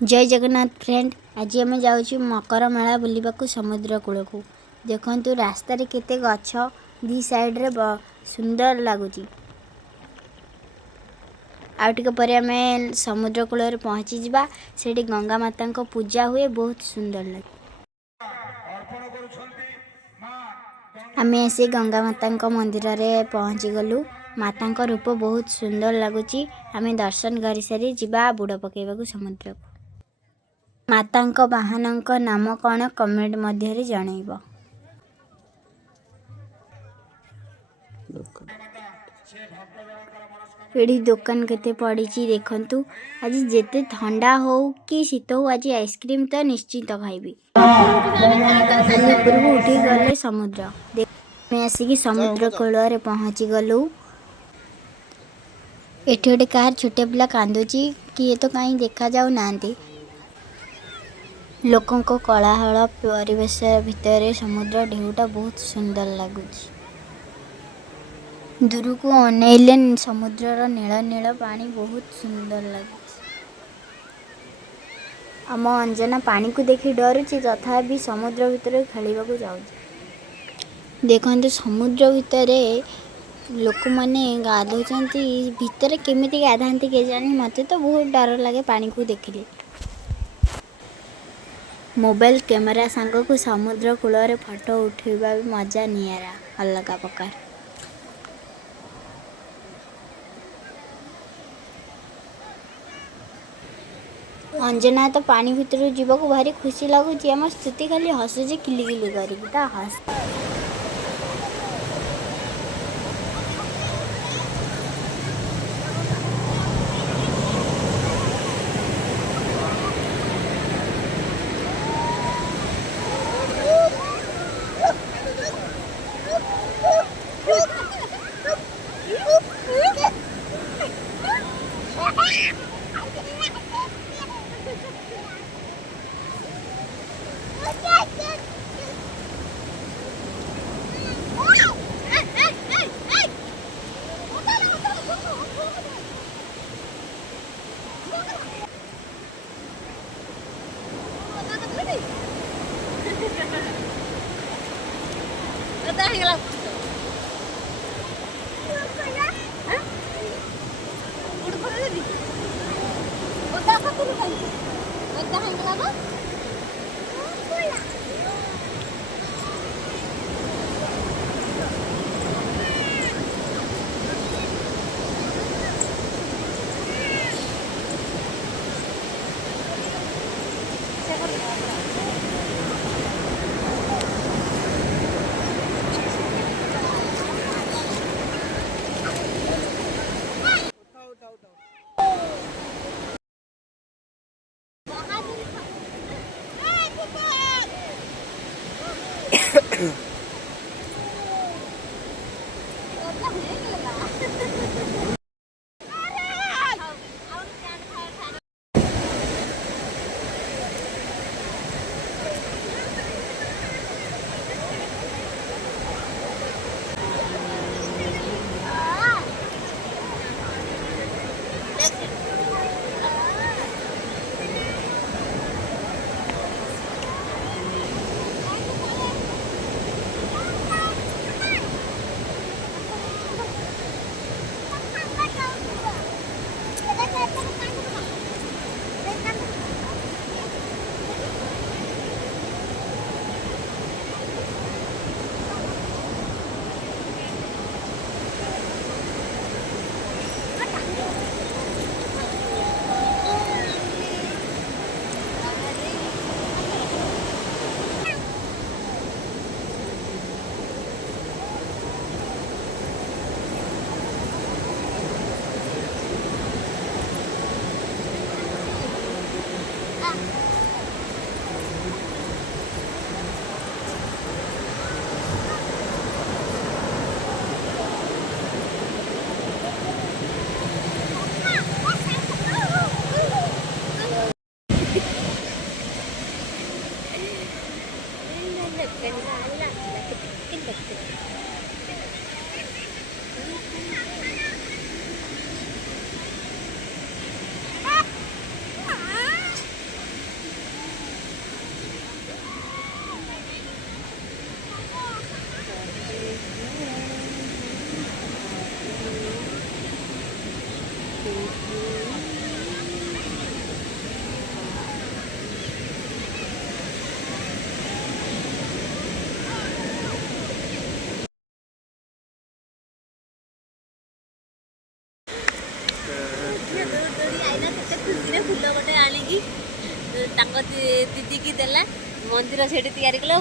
जय जगन्नाथ फ्रेंड। आज आम जाऊँ मकर मेला बुलवाक समुद्र कूल को। देखु रास्त केते गछ दी साइड रे सुंदर लगुच। आउटिक पर आम समुद्र कूल पहुँची जा। से गंगा माता पूजा हुए, बहुत सुंदर लगे। आम ऐसे गंगा माता मंदिर रे पहुँची गलु। माता रूप बहुत सुंदर लगुच। आम दर्शन कर सारी जा बुड़ पकेवा समुद्र को। माता बाहन नाम कौन कमेंट मध्य जनइब। ये दुकान केते पड़ी देखंतु। आज जेते ठंडा हो कि शीत हो, आज आइसक्रीम तो निश्चित खाइबी। ऊपर को उठी गले समुद्र में आसिकी समुद्र कूल पहुँची गलु। एठी गोटे कार छोटे पिला कांदुची किए तो कहीं देखा जाऊ नांती। लोकों को कोलाहल परिवेश भितर समुद्र ढेउटा बहुत सुंदर लगुच। दूर को अनेले समुद्र नील नील पानी बहुत सुंदर लगुच। आम अंजना पानी को देखी डरुची, तथापि समुद्र भितर खेलिबा को जाउची। देखंतु समुद्र भितर लोक माने गाधोचंती। भितर केमिति गाधांती के जानी, मते तो बहुत डर लगे पानी को देखिले। मोबाइल कैमरा सांग को समुद्र कूल फोटो उठेबा मजा नियारा अलग प्रकार। अंजना तो पानी भितर जीवाक भारी खुशी लगुच। आम स्तुति खाली हसुची किलिकिलि कर हस। ଦୌଡ଼ି ଦୌଡ଼ି ଆଇଲା କେତେ ଖୁସିରେ ଫୁଲ ଗୋଟେ ଆଣିକି ତାଙ୍କ ଦିଦିକି ଦେଲା। ମନ୍ଦିର ସେଠି ତିଆରି କଲା।